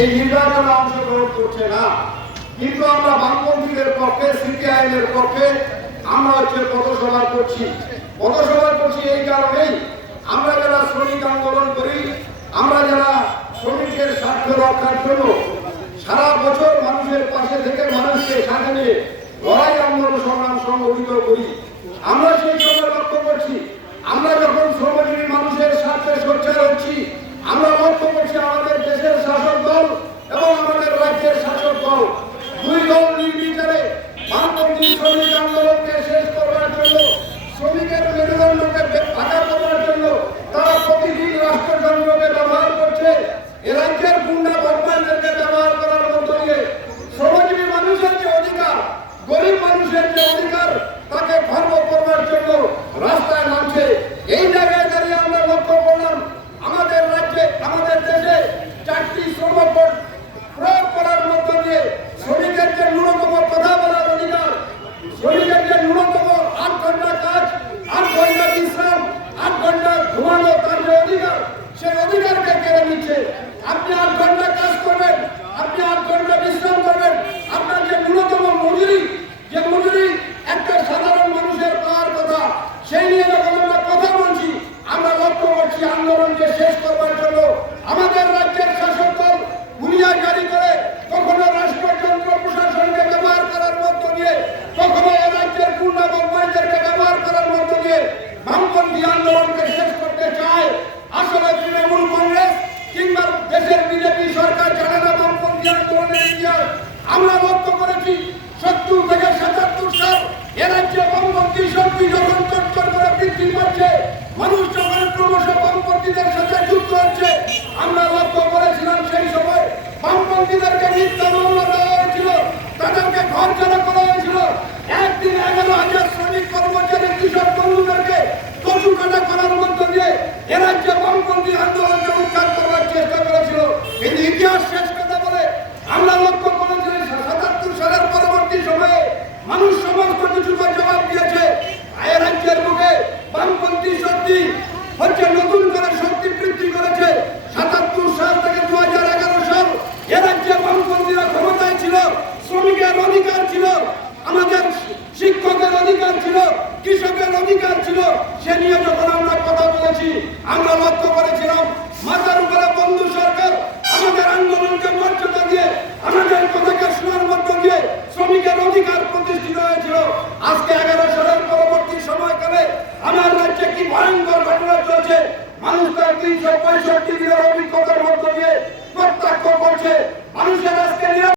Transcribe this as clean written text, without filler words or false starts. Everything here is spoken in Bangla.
এই নির্বাচনে অংশগ্রহণ করছে না। কিন্তু আমরা বামপন্থীদের পক্ষে, সিপিআইএম এর পক্ষে আমরা পথসভা করছি। পথসভা করছি এই কারণেই, আমরা যারা শ্রমিক আন্দোলন করি, আমরা যারা শ্রমিকের স্বার্থ রক্ষার জন্য সারা বছর মানুষের পাশে থেকে মানুষকে সাথে নিয়ে লড়াই আন্দোলন সংগ্রাম সংগঠিত করি, আমরা সেই সময় লক্ষ্য করছি, আমরা যখন শ্রমজীবী মানুষের স্বার্থে সোচ্চার হচ্ছি, আমরা লক্ষ্য করছি আমাদের দেশের শাসক দল এবং আমাদের রাজ্যের শাসক দল, দুই দল নির্বিচারে বামপন্থী শ্রমিক আন্দোলনকে শেষ করবার জন্য, শ্রমিকের মেরুদণ্ডকে ভাঙা করার জন্য তারা প্রতিদিন রাষ্ট্রযন্ত্রকে ব্যবহার করছে। এ রাজ্যের গুন্ডা বদমাইশদেরকে ব্যবহার করার মধ্য দিয়ে শ্রমজীবী মানুষের যে অধিকার, গরিব মানুষের যে অধিকার, তাকে খর্ব করবার জন্য রাস্তায় নামছে। এই জায়গায় দাঁড়িয়ে আমরা লক্ষ্য করলাম আমাদের রাজ্যে, আমাদের দেশে 4টি শ্রম কোড প্রয়োগ করার মধ্য দিয়ে শ্রমিকের যে ন্যূনতম কথা বলার অধিকার, শ্রমিকের যে ন্যূনতম 8 ঘন্টা কাজ, 8 ঘন্টা বিশ্রাম, 8 ঘন্টা ঘুমানো তার যে অধিকার, সেই অধিকারকে কেড়ে নিচ্ছে। আপনি 8 ঘন্টা কাজ করবেন, আপনি 8 ঘন্টা বিশ্রাম করবেন, আপনার যে ন্যূনতম মজুরি, যে মজুরি একটা সাধারণ মানুষের পাওয়ার কথা, সেই নিয়ে যখন আমরা কথা বলছি, আমরা লক্ষ্য করছি আন্দোলনকে শেষ করবার জন্য আমাদের রাজ্যের শাসক দল গুলিয়া জারি করে, কখনো রাষ্ট্রযন্ত্র প্রশাসনকে ব্যবহার করার মধ্য দিয়ে, কখনো এ রাজ্যের গুন্ডা বদমাইশদেরকে ব্যবহার করার মধ্য দিয়ে বামপন্থী আন্দোলনকে শেষ করতে চায়। আসলে তৃণমূল কংগ্রেস কিংবা দেশের বিজেপি সরকার জানে না বামপন্থী আন্দোলনের ইতিহাস। আমরা লক্ষ্য করেছি 70 থেকে 77 সাল এ রাজ্যে বামপন্থী শক্তি যখন চটচট করে বৃদ্ধি পাচ্ছে, মানুষ যখন ক্রমশ বামপন্থীদের সাথে যুক্ত হচ্ছে, আমরা লক্ষ্য করেছিলাম সেই সময় বামপন্থীদেরকে মিথ্যা মামলা দেওয়া হয়েছিল, তাদেরকে ঘর ছাড়া করা হয়েছিল। একদিন 11,000 শ্রমিক কর্মচারী কৃষক বন্ধুদেরকে কচু কাটা করার মধ্য দিয়ে এ রাজ্যে বামপন্থী আন্দোলনকে উদ্ধার করবার চেষ্টা করেছিল। কিন্তু ইতিহাস শেষ কথা বলে আমরা লক্ষ্য করেছি 77 সালের পরবর্তী সময়ে মানুষ সমস্ত কিছুকে জবাব দিয়েছে। এ রাজ্যের বুকে বামপন্থী শক্তি নতুন করে শক্তি বৃদ্ধি করেছে। 77 সাল থেকে 2011 সাল এ রাজ্যে বামপন্থীরা ক্ষমতায় ছিল, শ্রমিকের অধিকার ছিল, আমাদের শিক্ষকের অধিকার ছিল, কৃষকের অধিকার ছিল। সে নিয়ে যখন আমরা কথা বলেছি, আমরা লক্ষ্য করেছিলাম মাথার উপরে বন্ধু সরকার আমাদের আন্দোলনকে মর্যাদা দিয়ে, আমাদের কথাকে শোনার মধ্য দিয়ে শ্রমিকের অধিকার প্রতিষ্ঠিত হয়েছিল। আজকে 11 সালের পরবর্তী সময়কালে আমার রাজ্যে কি ভয়ঙ্কর ঘটনা চলছে। মানুষ তার 365